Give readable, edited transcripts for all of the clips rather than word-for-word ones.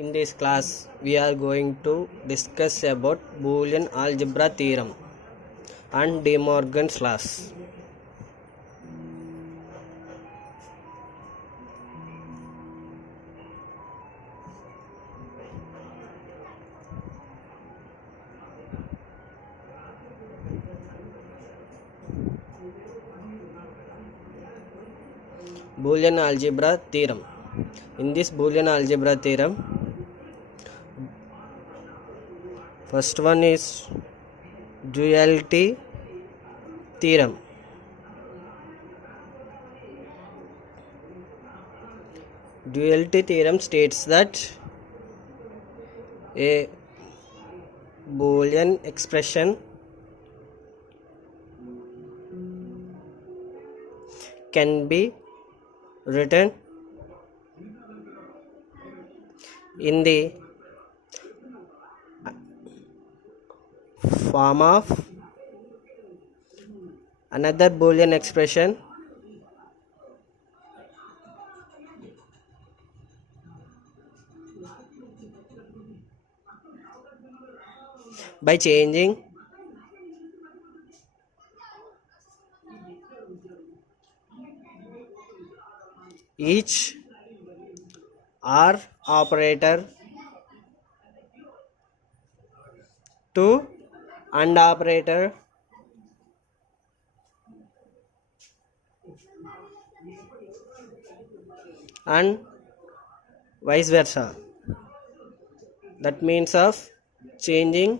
In this class, we are going to discuss about Boolean algebra theorem and De Morgan's laws. Boolean algebra theorem. In this Boolean algebra theorem, first one is duality theorem. Duality theorem states that a Boolean expression can be written in the form of another Boolean expression by changing each OR operator to AND operator and vice versa. That means of changing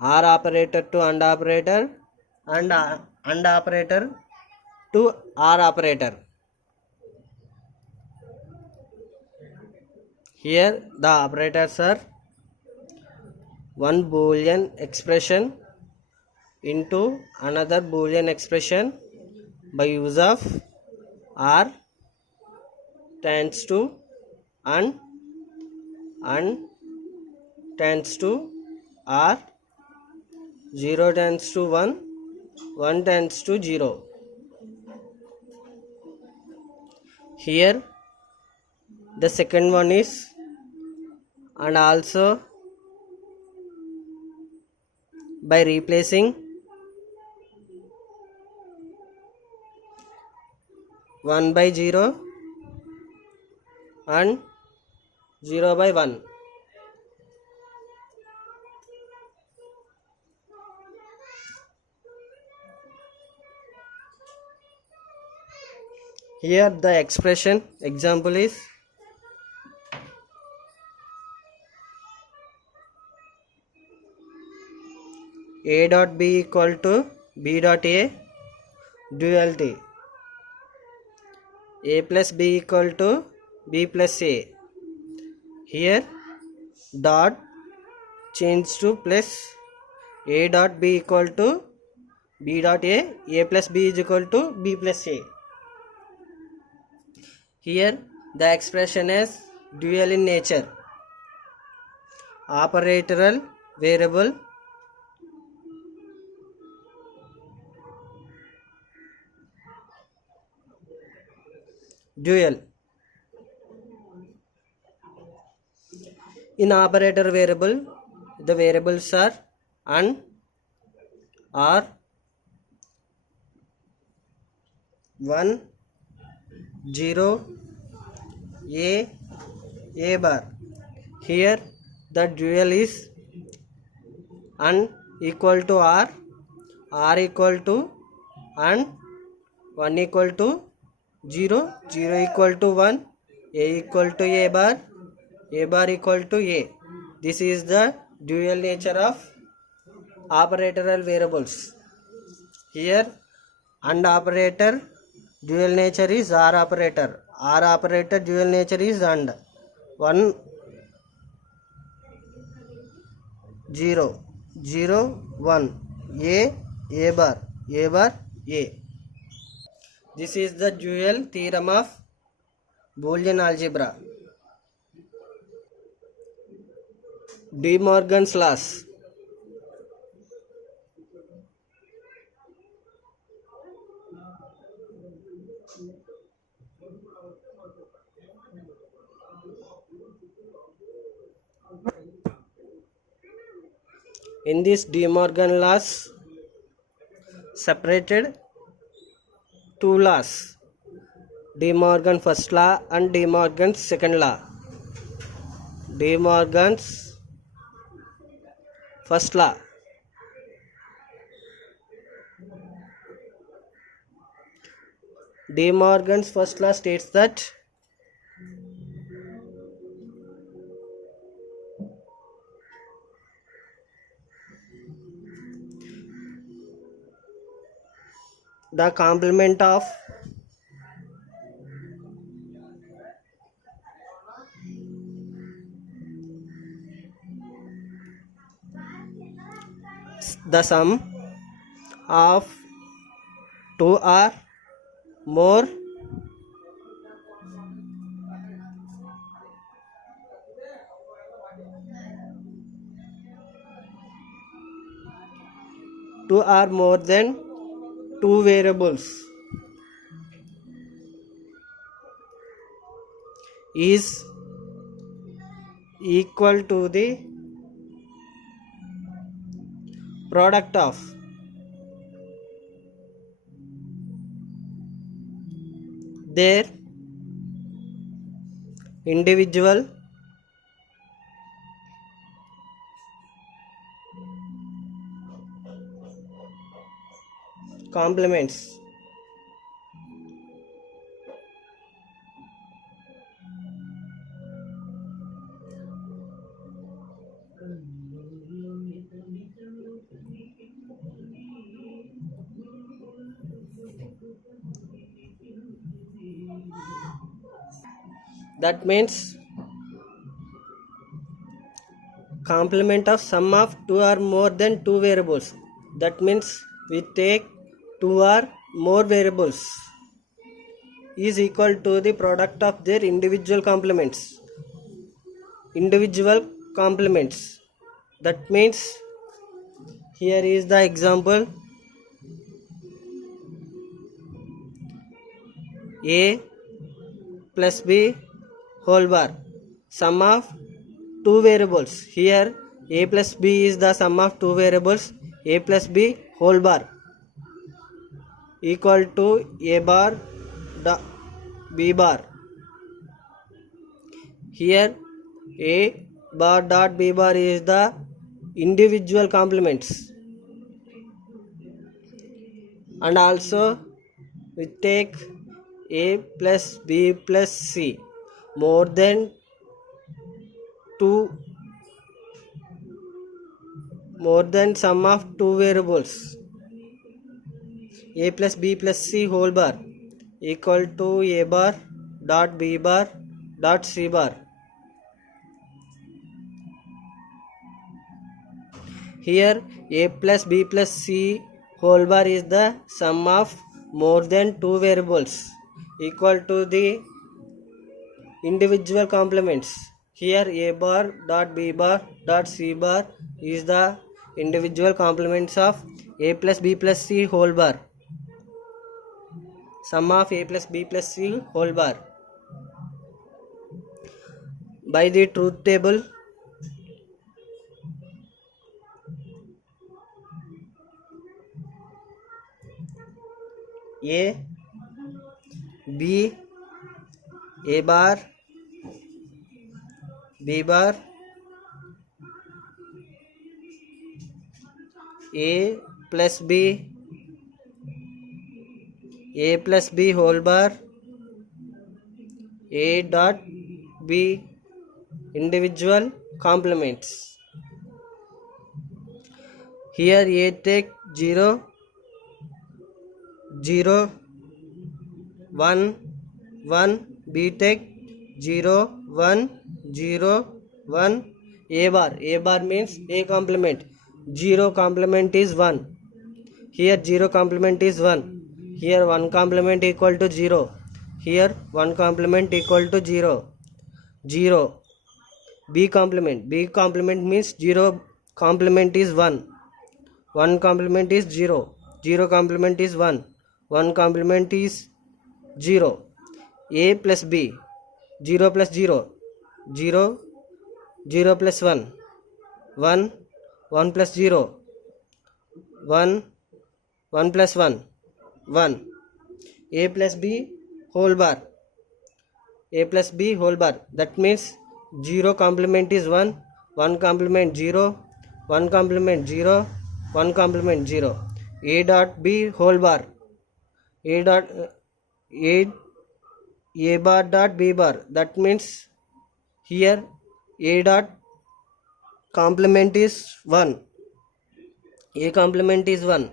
OR operator to AND operator and AND operator to OR operator. Here the operators are one Boolean expression into another Boolean expression by use of R tends to and tends to R, 0 tends to 1, 1 tends to 0. Here the second one is and also by replacing 1 by 0 and 0 by 1. Here the expression example is A dot B equal to B dot A duality. A plus B equal to B plus A. Here dot change to plus. A dot B equal to B dot A plus B is equal to B plus A. Here the expression is dual in nature. Operatorial variable dual. In operator variable, the variables are and are 1, 0, A bar. Here the dual is and equal to R equal to and 1 equal to 0, 0 equal to 1, A equal to A bar equal to A. This is the dual nature of operatorial variables. Here AND operator dual nature is R operator. R operator dual nature is AND. 1, 0, 0, 1, A bar, A. This is the dual theorem of Boolean algebra. De Morgan's laws. In this De Morgan laws separated two laws, De Morgan first law and De Morgan's second law. De Morgan's first law. De Morgan's first law states that the complement of the sum of two or more than two variables is equal to the product of their individual complements. That means complement of sum of two or more than two variables. That means we take two or more variables is equal to the product of their individual complements. Individual complements. That means here is the example. A plus B whole bar, sum of two variables. Here A plus B is the sum of two variables, A plus B whole bar equal to A bar B bar. Here A bar dot B bar is the individual complements, and also we take A plus B plus C more than sum of two variables, A plus B plus C whole bar equal to A bar dot B bar dot C bar. Here A plus B plus C whole bar is the sum of more than two variables equal to the individual complements. Here A bar dot B bar dot C bar is the individual complements of A plus B plus C whole bar, sum of A plus B plus C whole bar. By the truth table, A, B, A bar, B bar, A plus B, A plus B whole bar, A dot B individual complements. Here A take 0, 0, 1, 1, B take 0, 1, 0, 1, A bar. A bar means A complement. 0 complement is 1. Here 0 complement is 1. Here 1 complement equal to 0. Here 1 complement equal to 0. 0. B complement. B complement means 0 complement is 1. 1 complement is 0. 0 complement is 1. 1 complement is 0. A plus B. 0 plus 0. 0. 0 plus 1. 1. 1 plus 0, 1, 1 plus 1, 1. A plus B whole bar, A plus B whole bar. That means 0 complement is 1, 1 complement 0, 1 complement 0, 1 complement 0. A dot B whole bar, A dot A bar dot B bar. That means here A dot complement is 1, A complement is 1,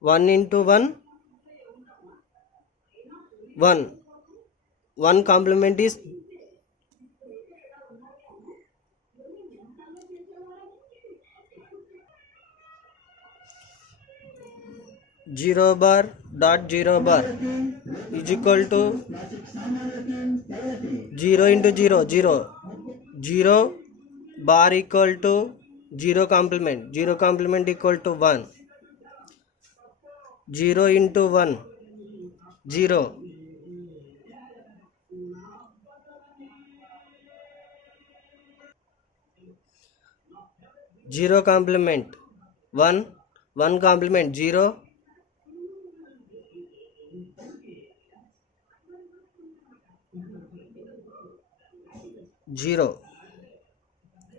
1 into 1, 1, 1 complement is 0 bar dot 0 bar is equal to 0 into 0, 0, 0 bar equal to 0 complement, 0 complement equal to 1, 0 into 1, 0, 0 complement 1, 1 complement 0, 0.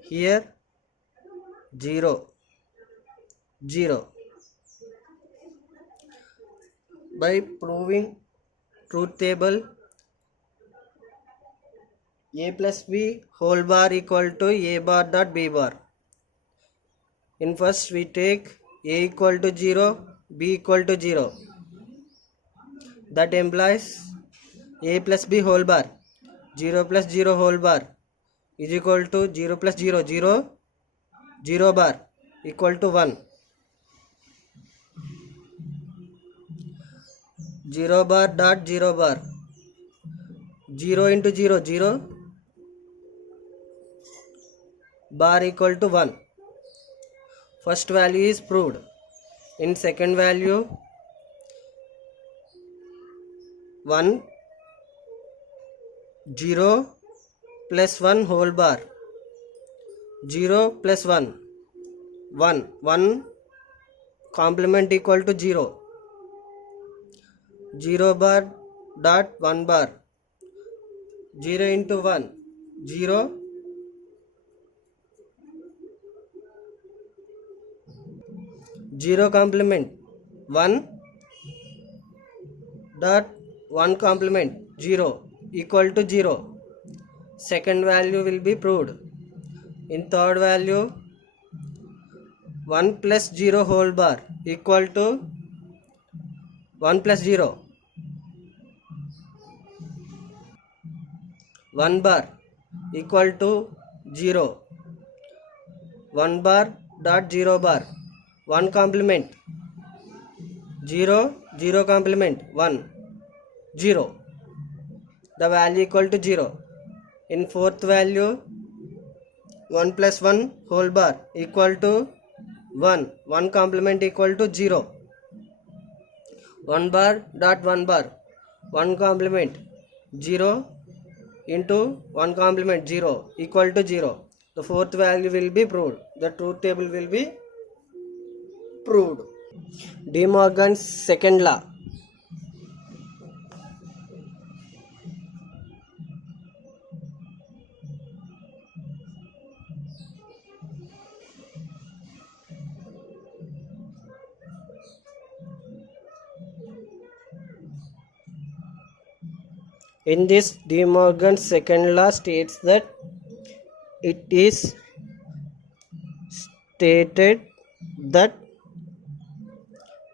Here 0, 0. By proving truth table, A plus B whole bar equal to A bar dot B bar. In first we take A equal to 0, B equal to 0. That implies A plus B whole bar, 0 plus 0 whole bar is equal to 0 plus 0, 0, 0 bar equal to 1. 0 bar dot 0 bar, 0 into 0, 0 bar equal to 1. First value is proved. In second value, 1, 0 plus 1 whole bar, 0 plus 1, 1, 1 complement equal to 0, 0 bar dot 1 bar, 0 into 1, 0, 0 complement 1 dot 1 complement 0 equal to 0. Second value will be proved. In third value, 1 plus 0 whole bar equal to 1 plus 0, 1 bar equal to 0, 1 bar dot 0 bar, 1 complement 0, 0 complement 1, 0. The value equal to 0. In fourth value, 1 plus 1 whole bar equal to 1, 1 complement equal to 0, 1 bar dot 1 bar, 1 complement 0 into 1 complement 0 equal to 0. The fourth value will be proved. The truth table will be proved. De Morgan's second law. In this, De Morgan's second law states that it is stated that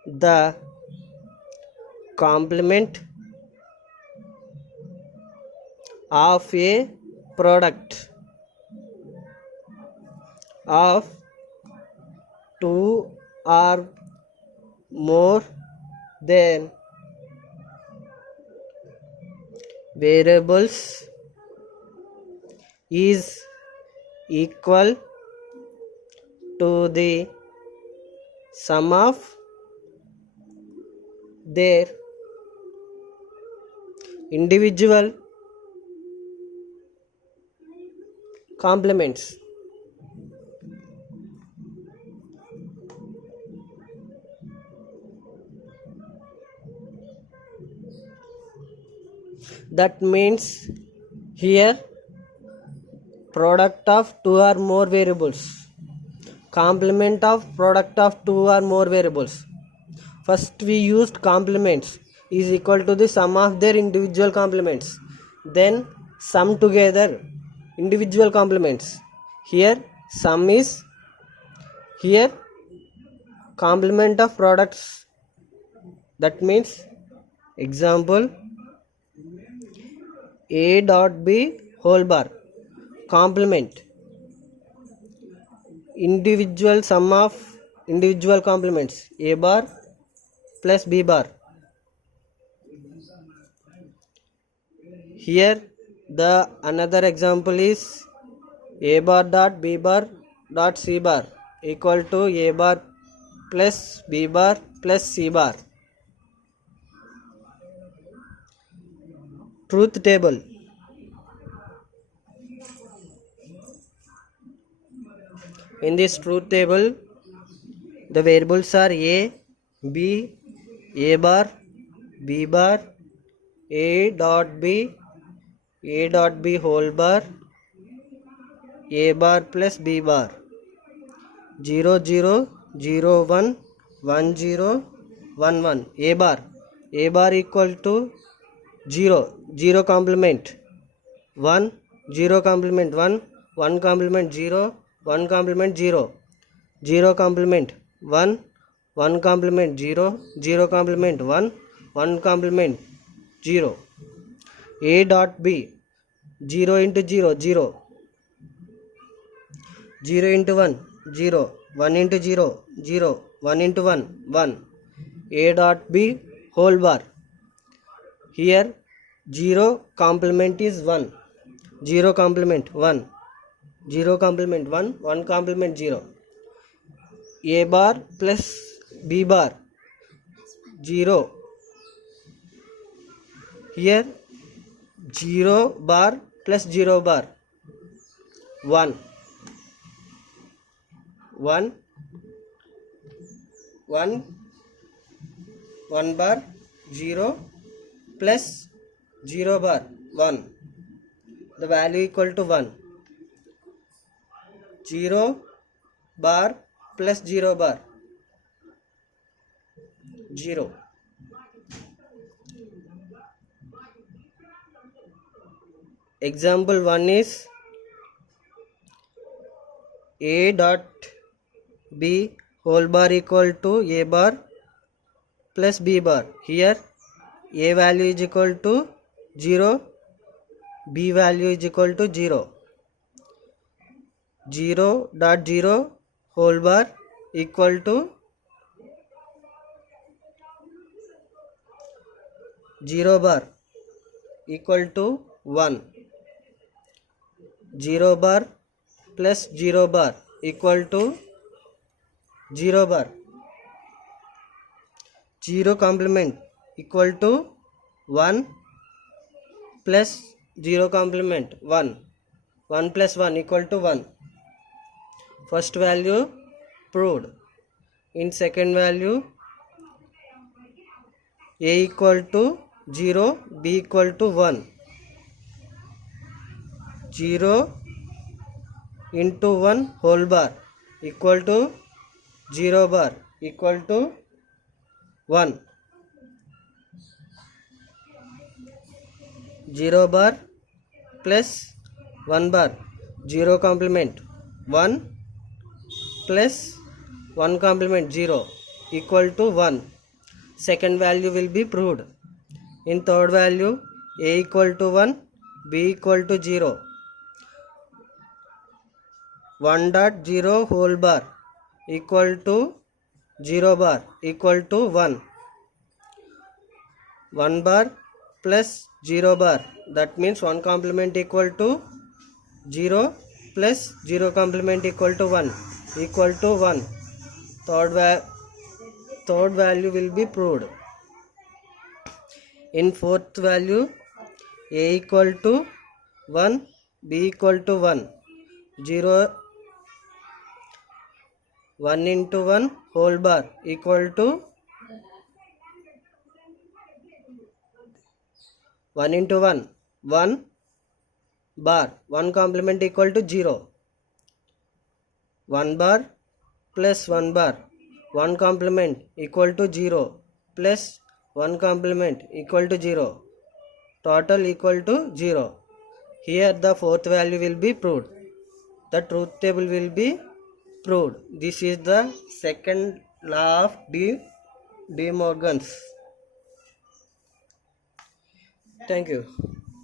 the complement of a product of two or more than variables is equal to the sum of their individual complements. that means here product of two or more variables, complement of product of two or more variables. First we used complements is equal to the sum of their individual complements, then sum together individual complements. Here sum is here complement of products, that means example a dot b whole bar complement individual sum of individual complements a bar plus b bar. Here the another example is a bar dot b bar dot c bar equal to a bar plus b bar plus c bar. Truth table. In this truth table the variables are a, b, a bar, b bar, a dot b whole bar, a bar plus b bar, 0 0 0 1 1 0 1 1. A bar equal to 0 0 complement 1 0 complement 1 1 complement 0 1 complement 0 0 complement 1 1 complement 0 0 complement 1 1 complement 0. A dot b 0 into 0 0 0 into 1 0 1 into 0 0 1 into 1 1. A dot b whole bar. Here 0 complement is 1 0 complement 1 0 complement 1 1 complement 0. A bar plus b bar 0. Here 0 bar plus 0 bar 1 1 1 1 bar 0 plus 0 bar 1, the value equal to 1. 0 bar plus 0 bar 0. Example 1 is a dot b whole bar equal to a bar plus b bar. Here a value is equal to 0, b value is equal to 0. 0 dot 0 whole bar equal to 0 bar equal to 1. 0 bar plus 0 bar equal to 0 bar. 0 complement equal to 1 plus 0 complement 1. 1 plus 1 equal to 1. First value proved. In second value a equal to 0, b equal to 1. 0 into 1 whole bar equal to 0 bar equal to 1. 0 bar plus 1 bar 0 complement 1 plus 1 complement 0 equal to 1. Second value will be proved. In third value a equal to 1, b equal to 0. 1 dot 0 whole bar equal to 0 bar equal to 1. 1 bar plus 0 bar, that means 1 complement equal to 0 plus 0 complement equal to 1 equal to 1. Third value will be proved. In fourth value a equal to 1, b equal to 1. 0 1 into 1 whole bar equal to 1 into 1, 1 bar, 1 complement equal to 0. 1 bar plus 1 bar, 1 complement equal to 0 plus 1 complement equal to 0, total equal to 0. Here the fourth value will be proved. The truth table will be proved. This is the second law of De Morgan's. Thank you.